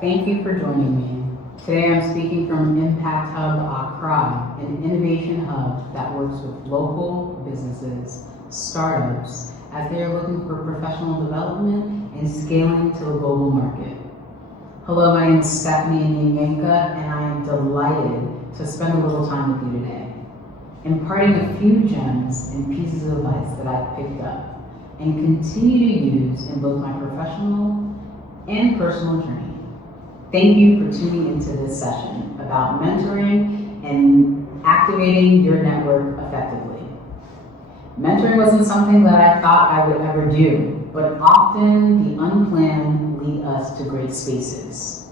Thank you for joining me. Today I'm speaking from Impact Hub Accra, an innovation hub that works with local businesses, startups, as they are looking for professional development and scaling to the global market. Hello, my name is Stephanie Nyanka, and I am delighted to spend a little time with you today, imparting a few gems and pieces of advice that I've picked up and continue to use in both my professional and personal journey. Thank you for tuning into this session about mentoring and activating your network effectively. Mentoring wasn't something that I thought I would ever do, but often the unplanned lead us to great spaces.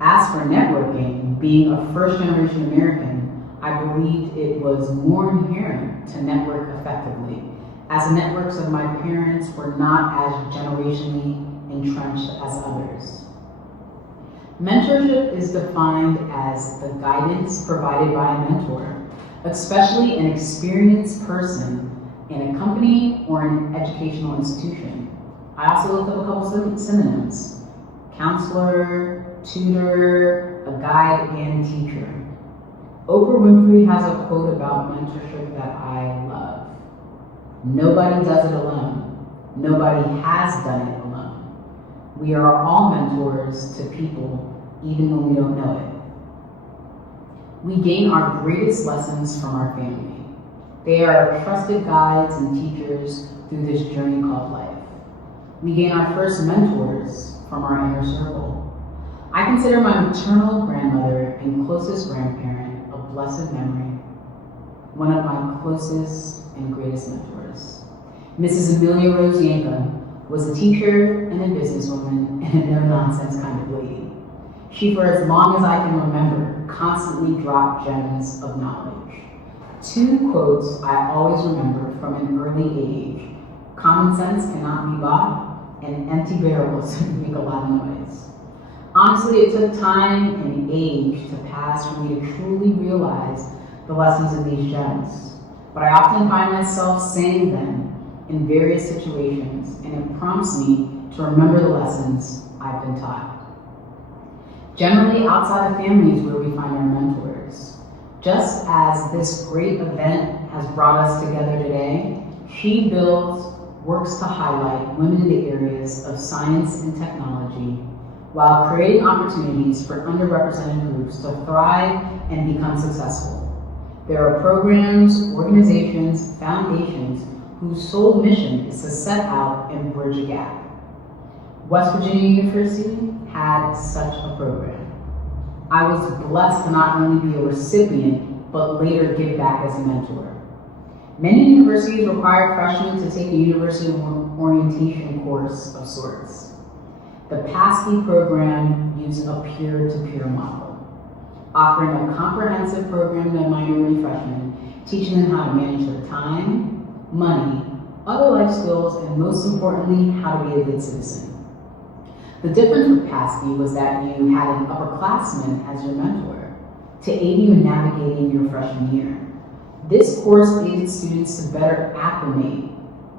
As for networking, being a first-generation American, I believed it was more inherent to network effectively, as the networks of my parents were not as generationally entrenched as others. Mentorship is defined as the guidance provided by a mentor, especially an experienced person in a company or an educational institution. I also looked up a couple synonyms: counselor, tutor, a guide, and teacher. Oprah Winfrey has a quote about mentorship that I love. Nobody does it alone. Nobody has done it alone. We are all mentors to people, even when we don't know it. We gain our greatest lessons from our family. They are our trusted guides and teachers through this journey called life. We gain our first mentors from our inner circle. I consider my maternal grandmother and closest grandparent a blessed memory, one of my closest and greatest mentors. Mrs. Amelia Rose Yanka was a teacher and a businesswoman and a no-nonsense kind of lady. She, for as long as I can remember, constantly dropped gems of knowledge. Two quotes I always remember from an early age: common sense cannot be bought, and empty barrels make a lot of noise. Honestly, it took time and age to pass for me to truly realize the lessons of these gems, but I often find myself saying them in various situations, and it prompts me to remember the lessons I've been taught. Generally, outside of family is where we find our mentors. Just as this great event has brought us together today, She Builds works to highlight women in the areas of science and technology while creating opportunities for underrepresented groups to thrive and become successful. There are programs, organizations, foundations whose sole mission is to set out and bridge a gap. West Virginia University had such a program. I was blessed to not only be a recipient, but later give back as a mentor. Many universities require freshmen to take a university orientation course of sorts. The PASKey program used a peer-to-peer model, offering a comprehensive program to minority freshmen, teaching them how to manage their time, money, other life skills, and most importantly, how to be a good citizen. The difference with PASKey was that you had an upperclassman as your mentor to aid you in navigating your freshman year. This course aided students to better acclimate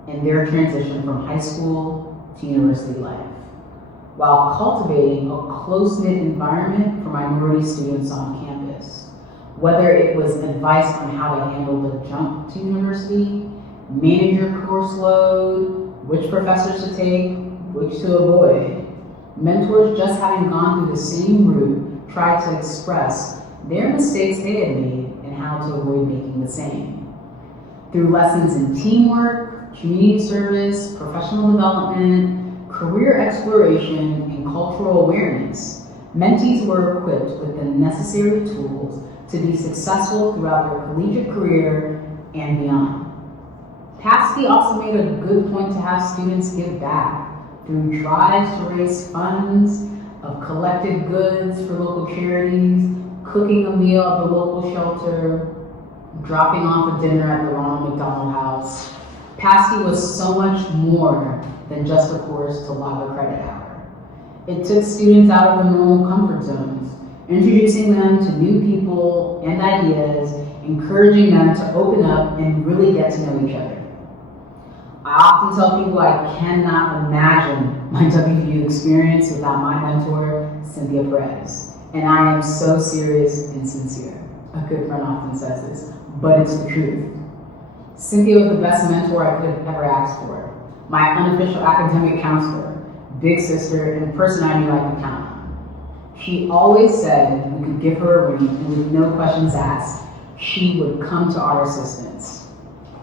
in their transition from high school to university life, while cultivating a close-knit environment for minority students on campus. Whether it was advice on how to handle the jump to university, manage your course load, which professors to take, which to avoid. Mentors, just having gone through the same route, tried to express their mistakes they had made and how to avoid making the same. Through lessons in teamwork, community service, professional development, career exploration, and cultural awareness, mentees were equipped with the necessary tools to be successful throughout their collegiate career and beyond. PASKey also made a good point to have students give back through drives to raise funds, of collected goods for local charities, cooking a meal at the local shelter, dropping off a dinner at the Ronald McDonald House. PASKey was so much more than just a course to log a credit hour. It took students out of their normal comfort zones, introducing them to new people and ideas, encouraging them to open up and really get to know each other. I often tell people I cannot imagine my WVU experience without my mentor, Cynthia Perez. And I am so serious and sincere. A good friend often says this, but it's the truth. Cynthia was the best mentor I could have ever asked for. My unofficial academic counselor, big sister, and person I knew I could count on. She always said we could give her a ring and with no questions asked, she would come to our assistance.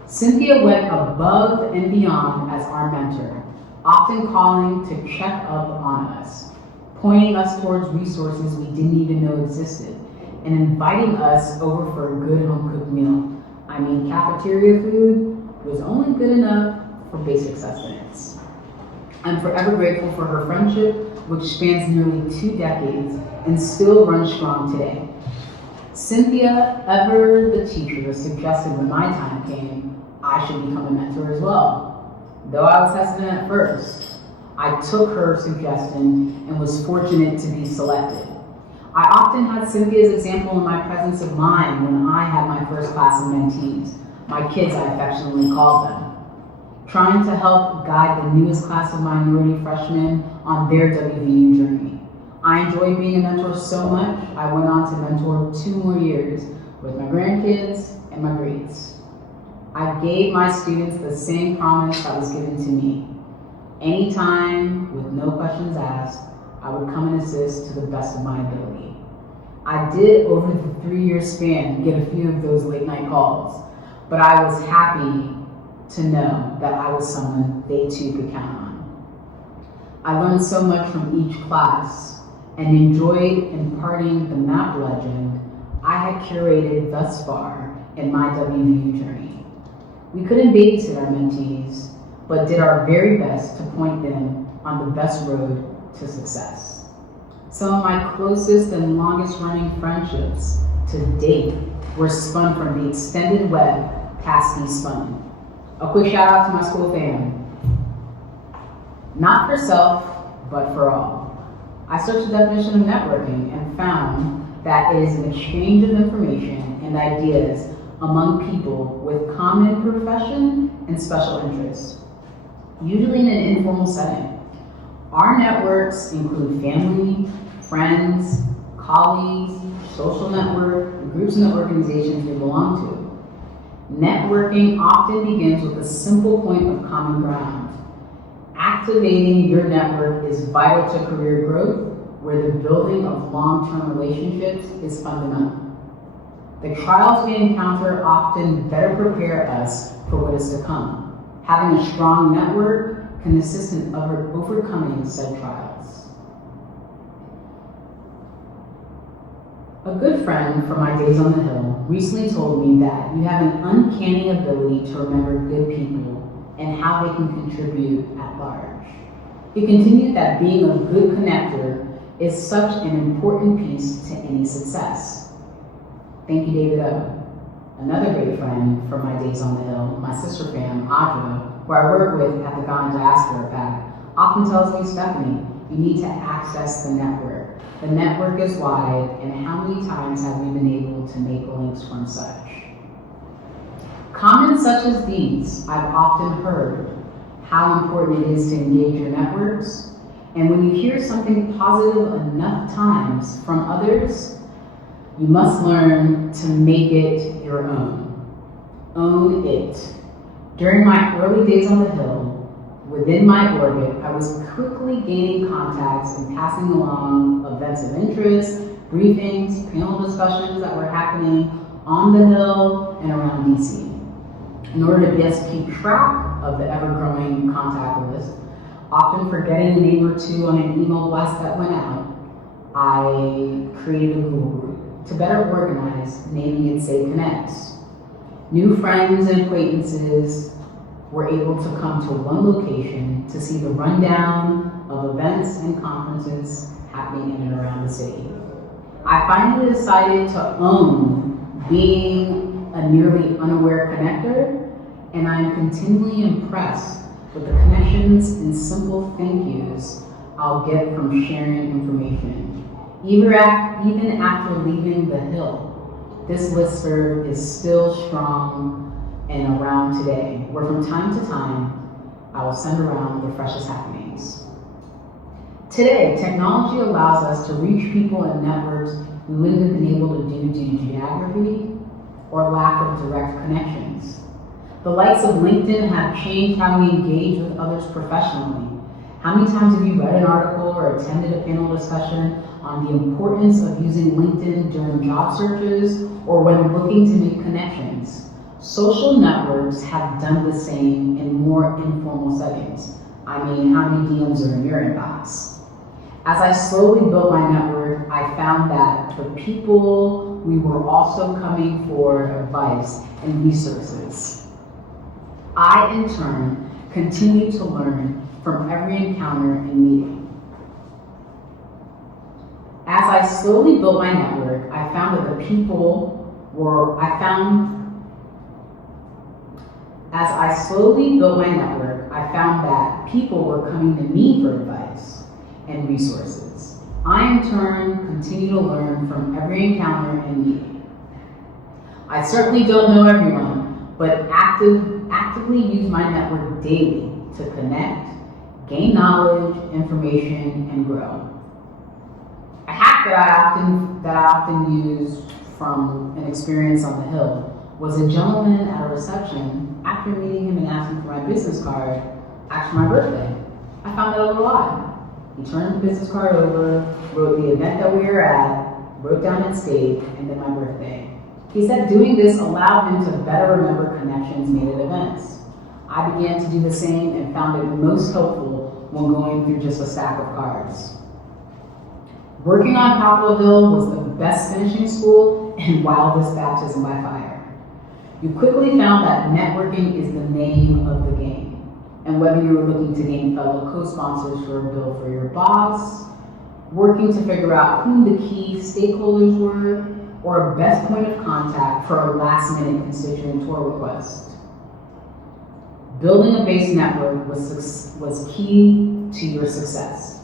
Cynthia went above and beyond as our mentor, often calling to check up on us, pointing us towards resources we didn't even know existed, and inviting us over for a good home-cooked meal. I mean, cafeteria food was only good enough for basic sustenance. I'm forever grateful for her friendship, which spans nearly 2 decades and still runs strong today. Cynthia, ever the teacher, suggested when my time came, I should become a mentor as well. Though I was hesitant at first, I took her suggestion and was fortunate to be selected. I often had Cynthia's example in my presence of mind when I had my first class of mentees, my kids I affectionately called them, trying to help guide the newest class of minority freshmen on their WVU journey. I enjoyed being a mentor so much, I went on to mentor 2 more years with my grandkids and my greats. I gave my students the same promise that was given to me. Anytime, with no questions asked, I would come and assist to the best of my ability. I did, over the 3-year span, get a few of those late night calls, but I was happy to know that I was someone they too could count on. I learned so much from each class and enjoyed imparting the map legend I had curated thus far in my WVU journey. We couldn't babysit our mentees, but did our very best to point them on the best road to success. Some of my closest and longest running friendships to date were spun from the extended web past spun. A quick shout out to my school fam. Not for self, but for all. I searched the definition of networking and found that it is an exchange of information and ideas among people with common profession and special interests, usually in an informal setting. Our networks include family, friends, colleagues, social network, and groups and organizations we belong to. Networking often begins with a simple point of common ground. Activating your network is vital to career growth, where the building of long-term relationships is fundamental. The trials we encounter often better prepare us for what is to come. Having a strong network can assist in overcoming said trials. A good friend from my days on the Hill recently told me that you have an uncanny ability to remember good people and how they can contribute at large. He continued that being a good connector is such an important piece to any success. Thank you, David O. Another great friend from my days on the Hill, my sister fam, Audra, who I work with at the Ghana Diaspora PAC, often tells me, Stephanie, you need to access the network. The network is wide, and how many times have we been able to make links from such? Comments such as these, I've often heard how important it is to engage your networks, and when you hear something positive enough times from others, you must learn to make it your own. Own it. During my early days on the Hill, within my orbit, I was quickly gaining contacts and passing along events of interest, briefings, panel discussions that were happening on the Hill and around DC. In order to best keep track of the ever-growing contact list, often forgetting a name or two on an email blast that went out, I created a Google group to better organize, naming it Say Connects. New friends and acquaintances were able to come to one location to see the rundown of events and conferences happening in and around the city. I finally decided to own being a nearly unaware connector, and I am continually impressed with the connections and simple thank yous I'll get from sharing information. Even after leaving the Hill, this listserv is still strong and around today, where from time to time, I will send around the freshest happenings. Today, technology allows us to reach people in networks we wouldn't have been able to do due to geography or lack of direct connections. The likes of LinkedIn have changed how we engage with others professionally. How many times have you read an article or attended a panel discussion on the importance of using LinkedIn during job searches or when looking to make connections? Social networks have done the same in more informal settings. I mean, how many DMs are in your inbox? As I slowly built my network, I found that the people we were also coming for advice and resources. I, in turn, continue to learn from every encounter and meeting. As I slowly built my network, I found that people were coming to me for advice and resources. I, in turn, continue to learn from every encounter and meeting. I certainly don't know everyone, but actively use my network daily to connect, gain knowledge, information, and grow. A hack that I often use from an experience on the Hill was a gentleman at a reception, after meeting him and asking for my business card, asked for my birthday. I found that a little odd. He turned the business card over, wrote the event that we were at, wrote down its date, and then my birthday. He said doing this allowed him to better remember connections made at events. I began to do the same and found it most helpful when going through just a stack of cards. Working on Capitol Hill was the best finishing school and wildest baptism by fire. You quickly found that networking is the name of the game. And whether you were looking to gain fellow co-sponsors for a bill for your boss, working to figure out who the key stakeholders were, or a best point of contact for a last-minute constituent tour request. Building a base network was key to your success.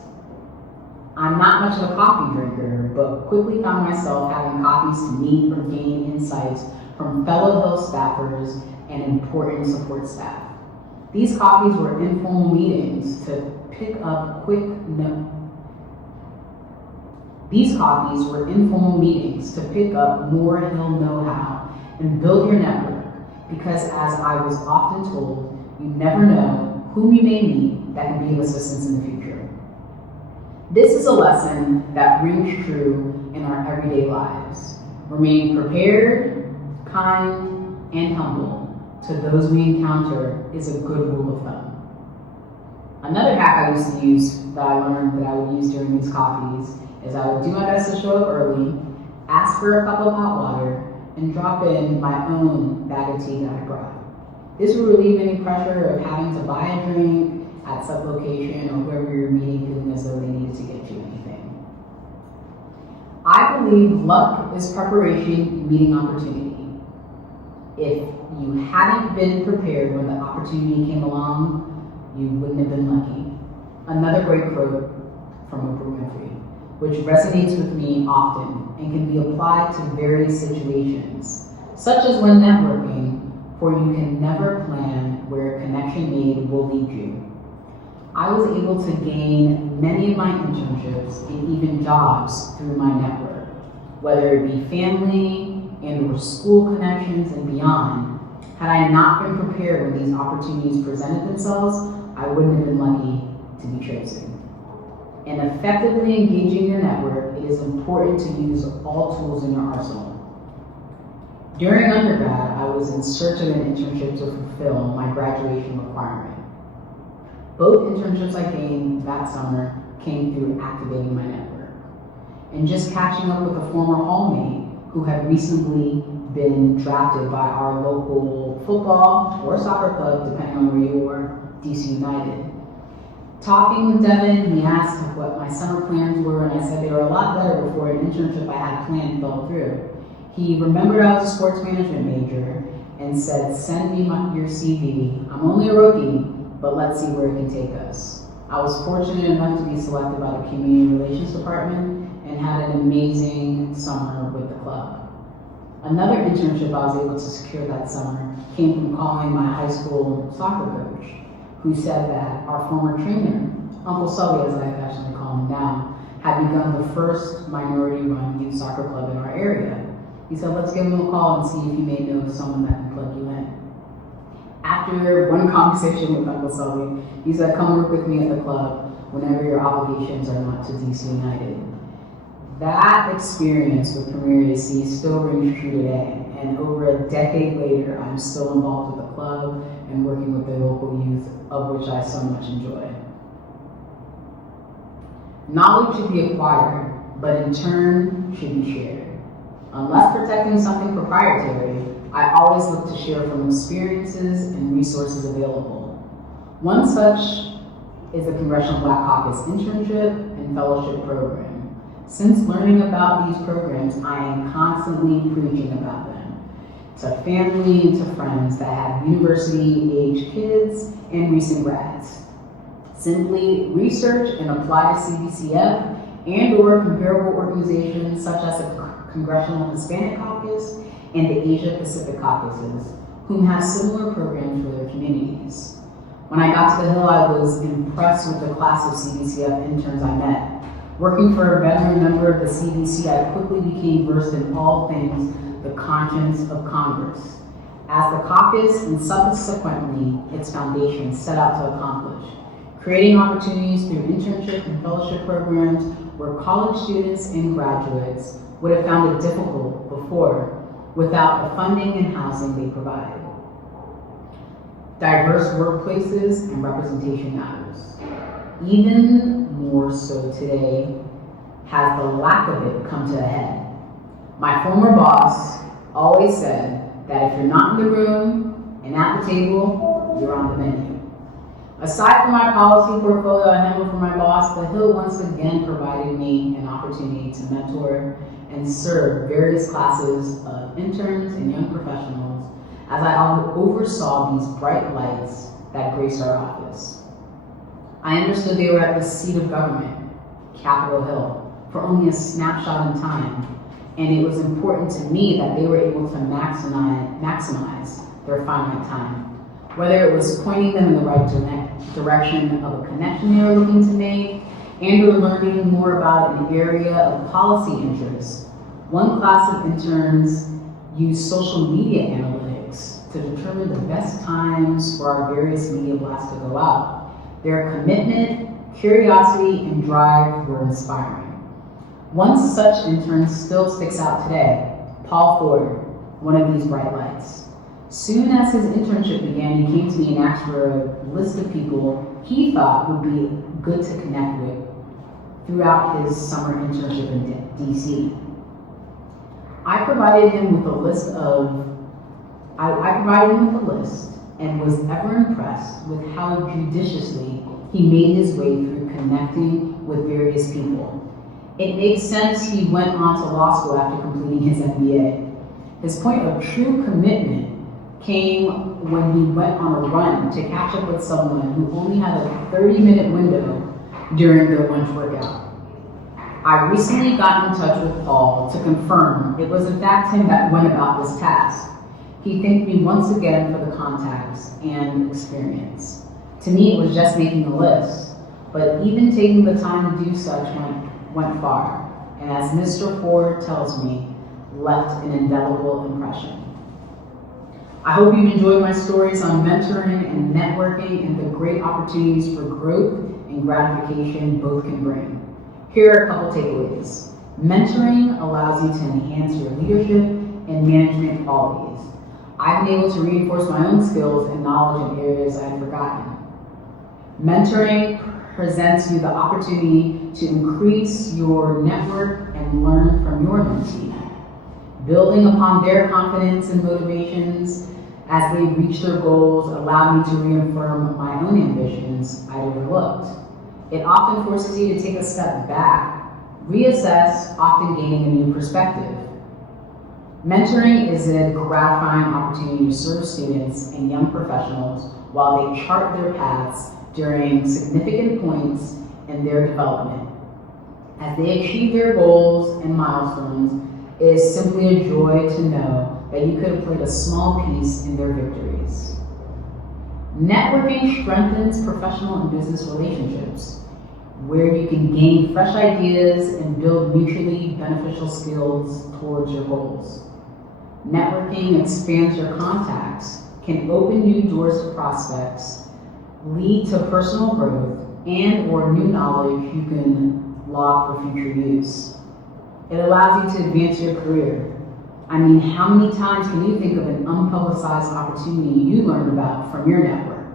I'm not much of a coffee drinker, but quickly found myself having coffees to meet or gain insights from fellow Hill staffers and important support staff. These coffees were informal meetings to pick up more Hill know-how and build your network, because as I was often told, you never know whom you may meet that can be of assistance in the future. This is a lesson that rings true in our everyday lives. Remain prepared, kind, and humble to those we encounter is a good rule of thumb. Another hack I used to use that I learned that I would use during these coffees is I would do my best to show up early, ask for a cup of hot water, and drop in my own bag of tea that I brought. This would relieve any pressure of having to buy a drink at some location or whoever you're meeting feeling as though they needed to get you anything. I believe luck is preparation meeting opportunity. If you hadn't been prepared when the opportunity came along, you wouldn't have been lucky. Another great quote from Oprah Winfrey, which resonates with me often and can be applied to various situations, such as when networking, for you can never plan where a connection made will lead you. I was able to gain many of my internships and even jobs through my network, whether it be family and or school connections and beyond. Had I not been prepared when these opportunities presented themselves, I wouldn't have been lucky to be chosen. In effectively engaging your network, it is important to use all tools in your arsenal. During undergrad, I was in search of an internship to fulfill my graduation requirement. Both internships I gained that summer came through activating my network and just catching up with a former hallmate who had recently been drafted by our local football or soccer club, depending on where you were, DC United. Talking with Devin, he asked what my summer plans were, and I said they were a lot better before an internship I had planned fell through. He remembered I was a sports management major and said, send me your CV. I'm only a rookie, but let's see where it can take us. I was fortunate enough to be selected by the Community Relations Department and had an amazing summer with the club. Another internship I was able to secure that summer came from calling my high school soccer coach. who said that our former trainer, Uncle Sully, as I affectionately call him now, had begun the first minority-run youth soccer club in our area. He said, let's give him a call and see if he may know someone that can plug you in. After one conversation with Uncle Sully, he said, come work with me at the club whenever your obligations are not to DC United. That experience with Premier AC still rings true today, and over a decade later, I'm still involved with the club and working with the local youth, of which I so much enjoy. Knowledge should be acquired, but in turn should be shared. Unless protecting something proprietary, I always look to share from experiences and resources available. One such is the Congressional Black Caucus Internship and Fellowship Program. Since learning about these programs, I am constantly preaching about them to family and to friends that have university-age kids and recent grads. Simply research and apply to CBCF and/or comparable organizations such as the Congressional Hispanic Caucus and the Asia Pacific Caucuses, whom have similar programs for their communities. When I got to the Hill, I was impressed with the class of CBCF interns I met. Working for a veteran member of the CBC, I quickly became versed in all things the conscience of Congress, as the caucus and subsequently its foundation set out to accomplish, creating opportunities through internship and fellowship programs where college students and graduates would have found it difficult before without the funding and housing they provide. Diverse workplaces and representation matters. Even more so today has the lack of it come to a head. My former boss always said that if you're not in the room and at the table, you're on the menu. Aside from my policy portfolio I handle for my boss, the Hill once again provided me an opportunity to mentor and serve various classes of interns and young professionals as I oversaw these bright lights that grace our office. I understood they were at the seat of government, Capitol Hill, for only a snapshot in time, and it was important to me that they were able to maximize their finite time. Whether it was pointing them in the right direction of a connection they were looking to make, and or learning more about an area of policy interest. One class of interns used social media analytics to determine the best times for our various media blasts to go out. Their commitment, curiosity, and drive were inspiring. One such intern still sticks out today, Paul Ford, one of these bright lights. Soon as his internship began, he came to me and asked for a list of people he thought would be good to connect with throughout his summer internship in DC. I provided him with a list and was ever impressed with how judiciously he made his way through connecting with various people. It makes sense he went on to law school after completing his MBA. His point of true commitment came when he went on a run to catch up with someone who only had a 30-minute window during their lunch workout. I recently got in touch with Paul to confirm it was in fact him that went about this task. He thanked me once again for the contacts and experience. To me, it was just making a list, but even taking the time to do such went far, and as Mr. Ford tells me, left an indelible impression. I hope you've enjoyed my stories on mentoring and networking and the great opportunities for growth and gratification both can bring. Here are a couple takeaways. Mentoring allows you to enhance your leadership and management qualities. I've been able to reinforce my own skills and knowledge in areas I had forgotten. Mentoring presents you the opportunity to increase your network and learn from your mentee. Building upon their confidence and motivations as they reach their goals allowed me to reaffirm my own ambitions I overlooked. It often forces you to take a step back, reassess, often gaining a new perspective. Mentoring is a gratifying opportunity to serve students and young professionals while they chart their paths during significant points in their development. As they achieve their goals and milestones, it is simply a joy to know that you could have played a small piece in their victories. Networking strengthens professional and business relationships, where you can gain fresh ideas and build mutually beneficial skills towards your goals. Networking expands your contacts, can open new doors to prospects, lead to personal growth, and or new knowledge you can log for future use. It allows you to advance your career. I mean, how many times can you think of an unpublicized opportunity you learned about from your network?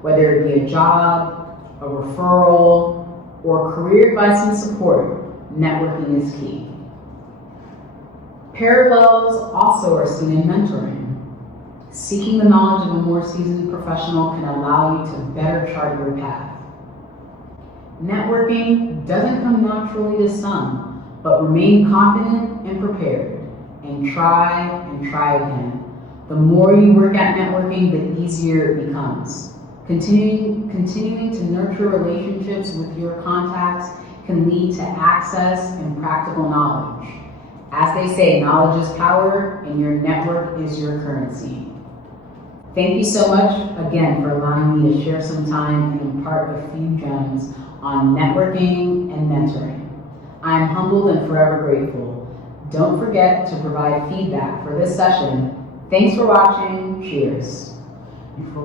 Whether it be a job, a referral, or career advice and support, networking is key. Parallels also are seen in mentoring. Seeking the knowledge of a more seasoned professional can allow you to better chart your path. Networking doesn't come naturally to some, but remain confident and prepared, and try again. The more you work at networking, the easier it becomes. Continuing to nurture relationships with your contacts can lead to access and practical knowledge. As they say, knowledge is power, and your network is your currency. Thank you so much again for allowing me to share some time and impart a few gems on networking and mentoring. I am humbled and forever grateful. Don't forget to provide feedback for this session. Thanks for watching. Cheers.